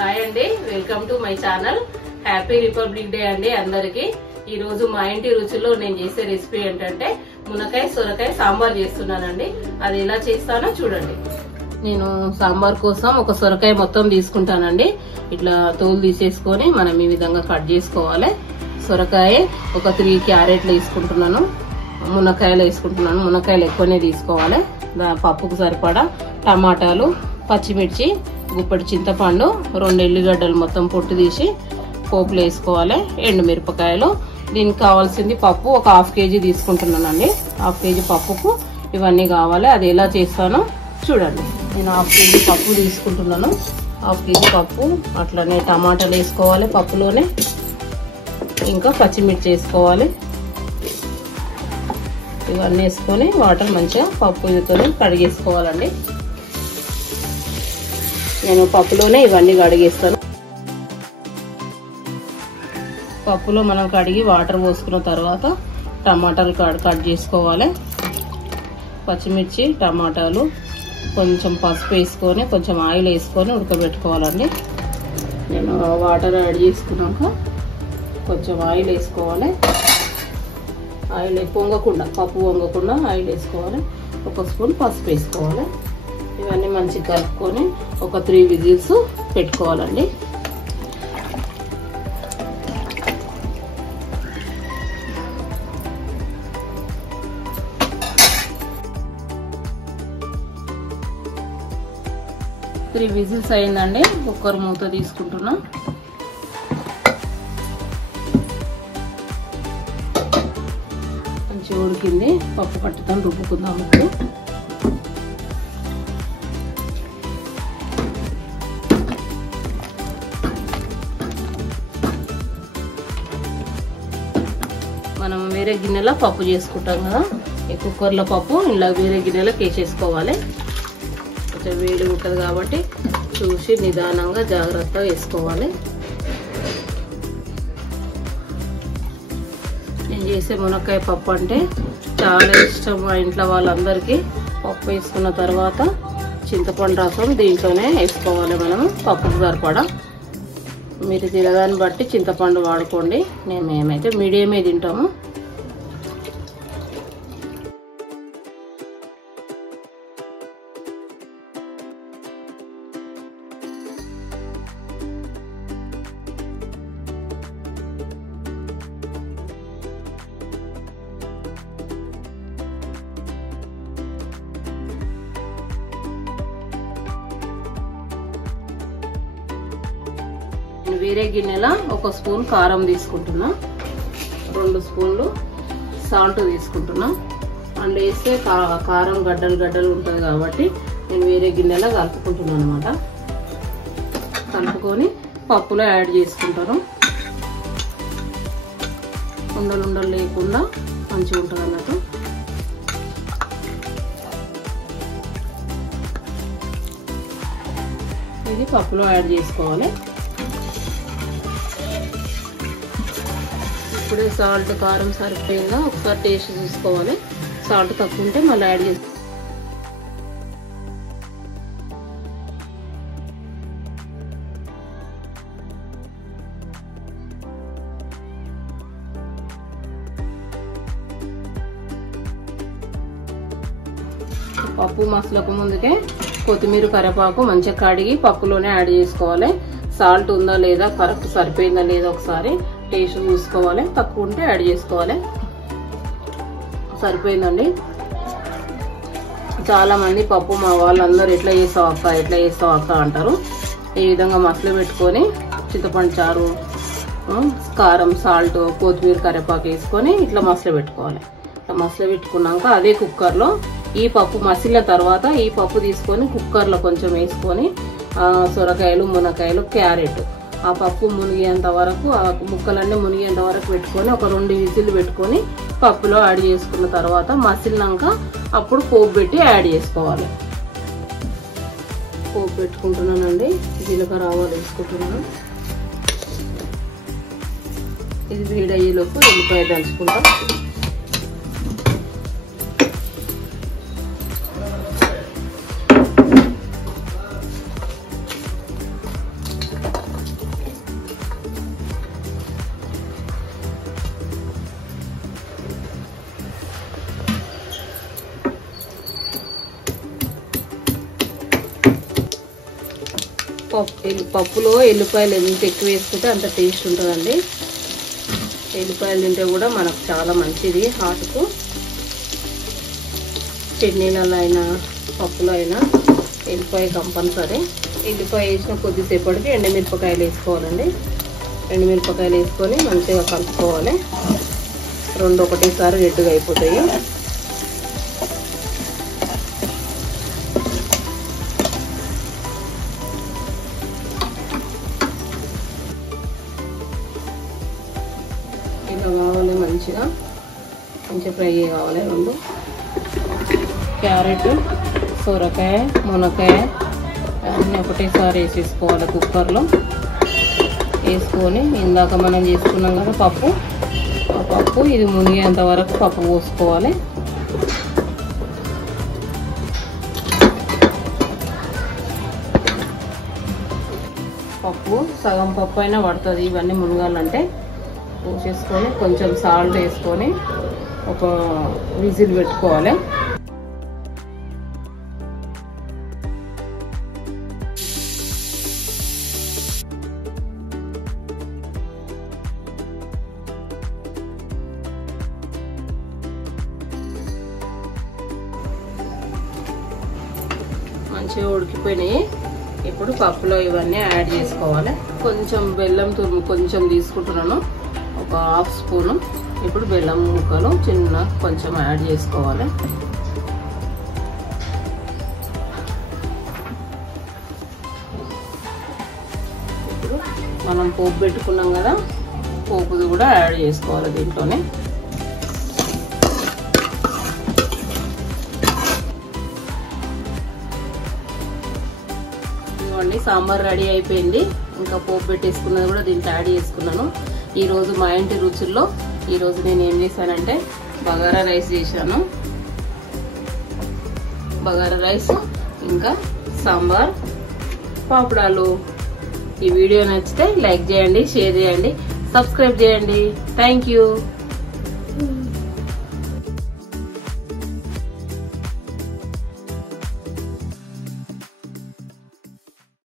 Hi అండి, welcome to my channel. Happy republic day అండి అందరికి. ఈ రోజు మా ఇంటి రుచిలో నేను చేసే రెసిపీ ఏంటంటే మునక్కాయ సొరకాయ సాంబార్ చేస్తున్నానండి. అది ఎలా చేస్తానో చూడండి. నేను సాంబార్ కోసం ఒక సొరకాయ మొత్తం తీసుకుంటానండి. ఇట్లా తోలు తీసేసుకొని మనం ఈ విధంగా కట్ చేసుకోవాలి. సొరకాయ ఒక 3 క్యారెట్లు వేసుకుంటున్నాను. మునక్కాయలు వేసుకుంటున్నాను. మునక్కాయలు ఎక్కువనే తీసుకోవాలి. పప్పుకు సరిపడా టమాటాలు, పచ్చిమిర్చి, గుప్పటి చింతపండు, 2 ఎల్లిగడ్డలు మొత్తం పొట్టు తీసి పోపులు వేసుకోవాలి. ఎండుమిరపకాయలు. దీనికి కావాల్సింది పప్పు ఒక 1/2 కేజీ తీసుకుంటున్నానండి. 1/2 కేజీ పప్పుకు ఇవన్నీ కావాలి. అది ఎలా చేస్తానో చూడండి. నేను 1/2 కేజీ పప్పు తీసుకుంటున్నాను. 1/2 కేజీ పప్పు, అట్లనే టమాటాలు వేసుకోవాలి పప్పులోనే, ఇంకా పచ్చిమిర్చి వేసుకోవాలి. ఇవన్నీ వేసుకొని వాటర్ మంచిగా పప్పు ఇదితో కడిగేసుకోవాలండి. నేను పప్పులోనే ఇవన్నీ కడిగేస్తాను. పప్పులో మనం కడిగి వాటర్ పోసుకున్న తర్వాత టమాటాలు కట్ చేసుకోవాలి. పచ్చిమిర్చి, టమాటాలు, కొంచెం పసుపు వేసుకొని కొంచెం ఆయిల్ వేసుకొని ఉడకబెట్టుకోవాలండి. నేను వాటర్ యాడ్ చేసుకున్నాక కొంచెం ఆయిల్ వేసుకోవాలి. ఆయిల్ పొంగకుండా, పప్పు పొంగకుండా ఆయిల్ వేసుకోవాలి. 1 స్పూన్ పసుపు వేసుకోవాలి. ఇవన్నీ మంచిగా కలుపుకొని ఒక 3 విజిల్స్ పెట్టుకోవాలండి. త్రీ విజిల్స్ అయిందండి. కుక్కర్ మూత తీసుకుంటున్నా. మంచిగా ఉడికింది. పప్పు కట్టుతాం, రుబ్బుకుందాం. ఇప్పుడు మనం వేరే గిన్నెలో పప్పు చేసుకుంటాం కదా, ఈ కుక్కర్లో పప్పు ఇలా వేరే గిన్నెలోకి వేసేసుకోవాలి. కొంచెం వేడి ఉంటుంది కాబట్టి చూసి నిదానంగా జాగ్రత్తగా వేసుకోవాలి. నేను చేసే మునక్కాయ పప్పు అంటే చాలా ఇష్టం మా ఇంట్లో వాళ్ళందరికీ. పప్పు వేసుకున్న తర్వాత చింతపండు రసం దీంట్లోనే వేసుకోవాలి మనము, పప్పుకు సరిపడా. మీరు తినదాన్ని బట్టి చింతపండు వాడుకోండి. మేమైతే మీడియమే తింటాము. వేరే గిన్నెలో 1 స్పూన్ కారం తీసుకుంటున్నా, 2 స్పూన్లు సాల్ట్ తీసుకుంటున్నా. అండ్ వేస్తే కారం గడ్డలు ఉంటుంది కాబట్టి నేను వేరే గిన్నెలో కలుపుకుంటున్నాను అనమాట. కలుపుకొని పప్పులో యాడ్ చేసుకుంటాను. ఉండలు లేకుండా మంచిగా ఉంటుంది అన్నట్టు. ఇది పప్పులో యాడ్ చేసుకోవాలి. ఇప్పుడే సాల్ట్ కారం సరిపోయిందా ఒకసారి టేస్ట్ చూసుకోవాలి. సాల్ట్ తక్కువ ఉంటే మళ్ళీ యాడ్ చేసి పప్పు మసలకు ముందుకే కొత్తిమీర, కరివేపాకు మంచిగా కడిగి పప్పులోనే యాడ్ చేసుకోవాలి. సాల్ట్ ఉందా లేదా, కరెక్ట్ సరిపోయిందా లేదా ఒకసారి టేస్ట్ చూసుకోవాలి. తక్కువ ఉంటే యాడ్ చేసుకోవాలి. సరిపోయిందండి. చాలా మంది పప్పు మా వాళ్ళందరూ ఎట్లా చేస్తావు అక్క అంటారు. ఈ విధంగా మసలు పెట్టుకొని చింతపండు చారు, కారం, సాల్ట్, కొత్తిమీర, కరివేపాకు వేసుకొని ఇట్లా మసలు పెట్టుకోవాలి. ఇట్లా మసలు పెట్టుకున్నాక అదే కుక్కర్లో ఈ పప్పు మసిలిన తర్వాత ఈ పప్పు తీసుకొని కుక్కర్లో కొంచెం వేసుకొని సొరకాయలు, మునక్కాయలు, క్యారెట్ ఆ పప్పు మునిగేంత వరకు, ఆ ముక్కలన్నీ మునిగేంత వరకు పెట్టుకొని ఒక 2 విజిల్ పెట్టుకొని పప్పులో యాడ్ చేసుకున్న తర్వాత మసిలినాక అప్పుడు పోపు పెట్టి యాడ్ చేసుకోవాలి. పోపు పెట్టుకుంటున్నానండి. జీలకర్ర, ఆవాలు వేసుకుంటున్నాను. ఇది వేడయ్యేలోపు ఉల్లిపాయ దంచుకుంటాం. పప్పులో ఎల్లిపాయలు ఎంత ఎక్కువ వేసుకుంటే అంత టేస్ట్ ఉంటుందండి. ఎల్లిపాయలు తింటే కూడా మనకు చాలా మంచిది హార్ట్కు. చట్నీలలో అయినా పప్పులో అయినా ఎల్లిపాయ కంపల్సరీ. ఎల్లిపాయ వేసిన కొద్దిసేపటికి ఎండుమిరపకాయలు వేసుకోవాలండి. ఎండుమిరపకాయలు వేసుకొని మంచిగా కలుపుకోవాలి. రెండు ఒకటేసారి రెడ్డుగా అయిపోతాయి. ఇలా కావాలి, మంచిగా ఫ్రై కావాలి. రెండు క్యారెట్, సొరకాయ, మునక్కాయ అన్నీ ఒకటేసారి వేసేసుకోవాలి. కుక్కర్లో వేసుకొని ఇందాక మనం చేసుకున్నాం కదా పప్పు ఇది మునిగేంత వరకు పప్పు పోసుకోవాలి. పప్పు సగం పప్పు అయినా పడుతుంది. ఇవన్నీ మునగాలంటే పోసేసుకొని కొంచెం సాల్ట్ వేసుకొని ఒక విజిల్ పెట్టుకోవాలి. మంచిగా ఉడికిపోయినాయి. ఇప్పుడు పప్పులో ఇవన్నీ యాడ్ చేసుకోవాలి. కొంచెం బెల్లం తురుము కొంచెం తీసుకుంటున్నాను, ఒక హాఫ్ స్పూను. ఇప్పుడు బెల్లం ముక్కలు చిన్న కొంచెం యాడ్ చేసుకోవాలి. ఇప్పుడు మనం పోపు పెట్టుకున్నాం కదా, పోపుది కూడా యాడ్ చేసుకోవాలి దీంట్లోనే. సాంబార్ రెడీ అయిపోయింది. ఇంకా పోపు పెట్టేసుకున్నది కూడా దీంట్లో యాడ్ చేసుకున్నాను. ఈరోజు మా ఇంటి రుచుల్లో ఈరోజు నేను ఏం చేశానంటే బగారా రైస్ చేశాను. బగారా రైస్ ఇంకా సాంబార్, పాపడాలు. ఈ వీడియో నచ్చితే లైక్ చేయండి, షేర్ చేయండి, సబ్స్క్రైబ్ చేయండి. Thank you.